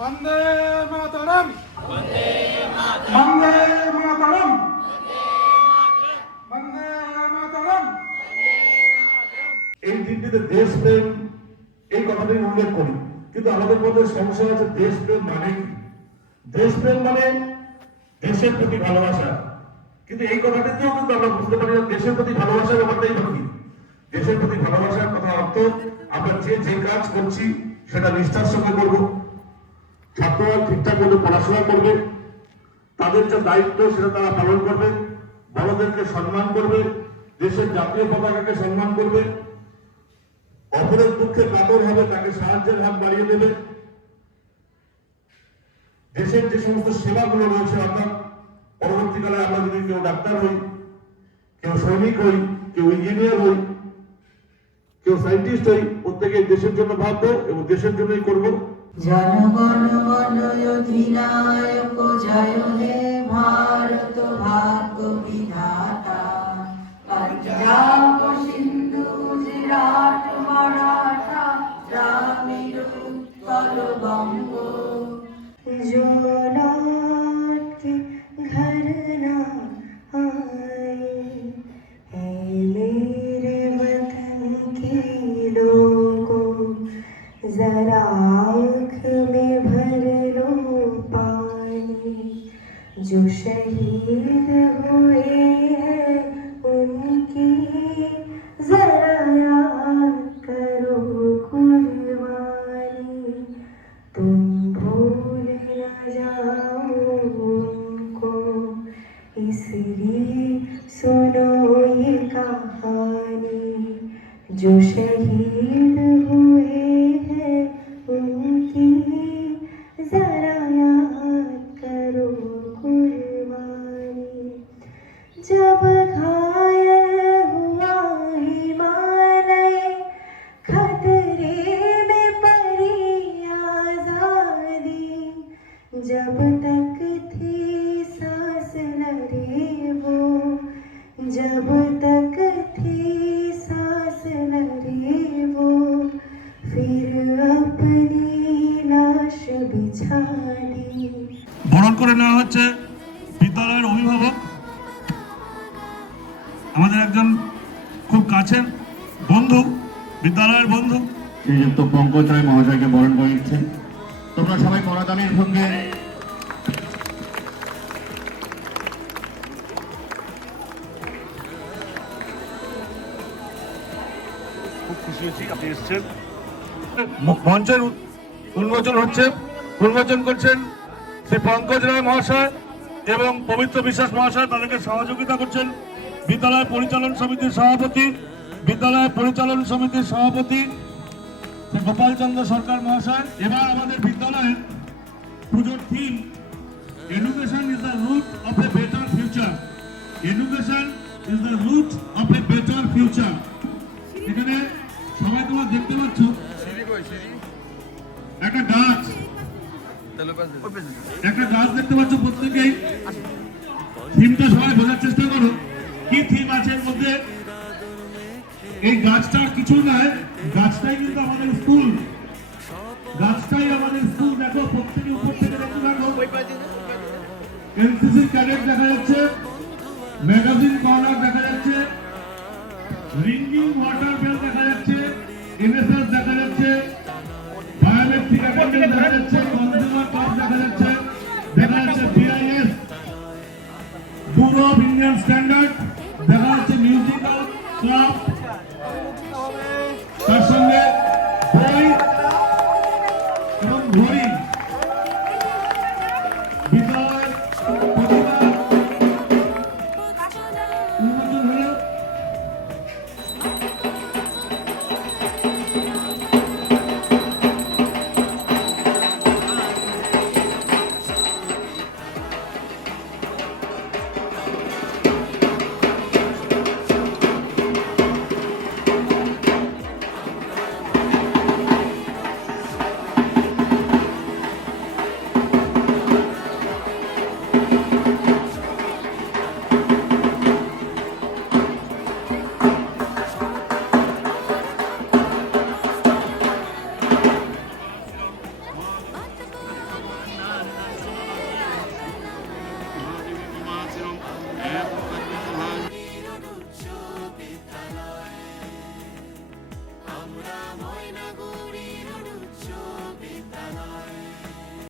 বন্দে মাতরম, বন্দে মাতরম, বন্দে মাতরম। এই দিনটিতে দেশপ্রেম এই কথাটাই উল্লেখ করি, কিন্তু আমাদের মধ্যে সমস্যা আছে দেশপ্রেম মানে কি? দেশপ্রেম মানে দেশের প্রতি ভালোবাসা, কিন্তু এই কথাটিতেও কিন্তু আমরা বুঝতে পারি না দেশের প্রতি ভালোবাসার ব্যাপারটাই কি। দেশের প্রতি ভালোবাসার কথা অর্থ আমরা যে কাজ করছি সেটা নিষ্ঠার সঙ্গে করবো, ছাত্ররা ঠিকঠাক মতো পড়াশোনা করবে, তাদের যে দায়িত্ব সেটা তারা পালন করবে, বড়দেরকে সম্মান করবে, দেশের জাতীয় পতাকাকে সম্মান করবে, অপরের দুঃখে কাতর হবে তাকে সাহায্যের হাত বাড়িয়ে দেবে। দেশের যে সমস্ত সেবাগুলো রয়েছে, অর্থাৎ পরবর্তীকালে আমরা যদি কেউ ডাক্তার হই, কেউ সৈনিক হই, কেউ ইঞ্জিনিয়ার হই, কেউ সায়েন্টিস্ট হই, প্রত্যেকে দেশের জন্য ভাববো এবং দেশের জন্যই করবো। জনগণ মন অধিনায়ক জয় হে ভারত ভাগ্য বিধাতা। পঞ্জাব সিন্ধু গুজরাট মারাঠা দ্রাবিড় উৎকল বঙ্গ। जो लौट के घर ना आए है मेरे वतन के लोगों, जरा आँख में भर लो पानी। जो शहीद हुए हैं उनकी जरा याद करो कुर्बानी। तुम भूल न जाओ उनको, इसलिए सुनो ये कहानी। जो शहीद हुए हैं उनकी जरा याद करो कुर्बानी। जब घायल हुआ हिमालय, खतरे में पड़ी आजादी। जब तक थी सांस लड़े वो, जब तक थी सांस लड़े वो, फिर अपनी लाश बिछा दी। বরণ করে নেওয়া হচ্ছে বিদ্যালয়ের অভিভাবক, আমাদের একজন খুব কাছের বন্ধু, বিদ্যালয়ের বন্ধু শ্রীযুক্ত পঙ্কজ রায় মহাশয়কে বরণ করে নিচ্ছেন। তোমরা সবাই করতালির ভঙ্গে খুব খুশি হয়েছি আপনি এসেছেন। মঞ্চের উন্মোচন করছেন শ্রী পঙ্কজ রায় মহাশয় এবং পবিত্র বিশ্বাস মহাশয়। তাদেরকে সহযোগিতা করছেন বিদ্যালয় পরিচালন সমিতির সভাপতি শ্রী গোপাল চন্দ্র সরকার মহাশয়। এবার আমাদের বিদ্যালয়ের পুজোর theme education is the root of a better future. Education is the root of a better future. এখানে সবাই তোমরা দেখতে পাচ্ছ একটা গাছ দেখতে পাচ্ছ প্রত্যেকেই। থিমটা সবাই বোঝার চেষ্টা করো, কি থিম আছে এর মধ্যে। এই গাছটার কিছু নয়, গাছটাই কিন্তু আমাদের স্কুল, গাছটাই আমাদের স্কুল। দেখো প্রত্যেকে উপর থেকে দেখতে থাকো। এনসিসি ক্যাডেট দেখা যাচ্ছে, ম্যাগাজিন কর্নার দেখা যাচ্ছে, রিঙ্গিং ওয়াটার বেল দেখা যাচ্ছে, এনএসএস দেখা যাচ্ছে, বায়োমেট্রিক অ্যাকাউন্টিং দেখা যাচ্ছে, কনজিউমার ক্লাব দেখা যাচ্ছে, BIS bureau of Indian standard দেখা যাচ্ছে, মিউজিক্যাল ক্লাব, তার সঙ্গে বই এবং ঘড়ি